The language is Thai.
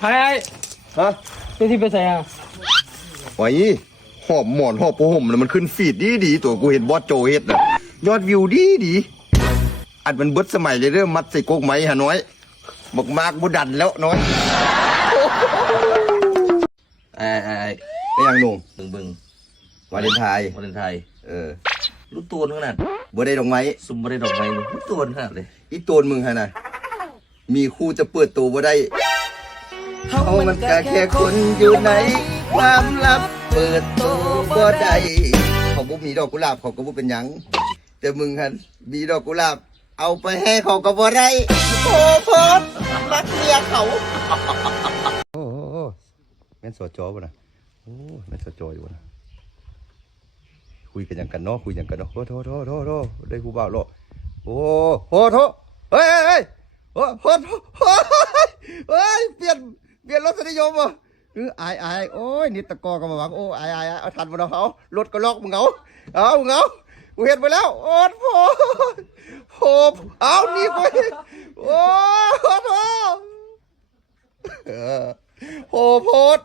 ไอ้ไอ้ฮะตัวที่ไปใส่อะไว้หอบหมอนหอบผ้าห่มแล้วมันขึ้นฟีดดีดีๆตัวกูเห็นบอสโจเฮ็ดน่ะยอดวิวดีดีอัดมันเบิดสมัยเลยเริ่มมัดใส่กกไม้หาน้อยบักมากบุดันแล้วน้อยไอ้ไอ้ไอ้ไม่ยังหนุ่มบึงบึงวาเลนไทน์วาเลนไทน์เออรู้ตัวขนาดบ่ได้ดอกไม้ซุ่มไม่ได้ดอกไม้เลยรู้ตัวขนาดเลยอีโตนมึงฮะนะมีคู่จะเปิดตัวบ่ได้ เขามันก็แค่คนอยู่ในความลับเปิดตัวบ่ได้เขาบ่มีดอกกุหลาบเขาก็บ่เป็นหยัง แต่มึงฮันมีดอกกุหลาบ เอาไปให้เขาก็บ่ได้โอ้โพดรักเมียเขา โอ้โหแม่นสจอบ่นะโอ้แม่นสจอยู่บ่นะคุยกันยังกันเนาะคุยยังกันเนาะโอ้โทโทโทโทได้ผู้บ่าวโลโอ้โหโทเฮ้ยเฮ้ยเฮ้ยโอ้โหโทเฮ้ย เปลี่ยนเปลี่ยนรสนิยมอะเอออายอายโอ้ยนิดตะกอก็มาหวังโอ้อายอายอายเอาทันบ่เนาเอารถก็ล็อกมึงเอาเอามึงเอากูเห็นไปแล้วโอ้โหโหเอานี่ไปโอ้โหโทเออโหโพด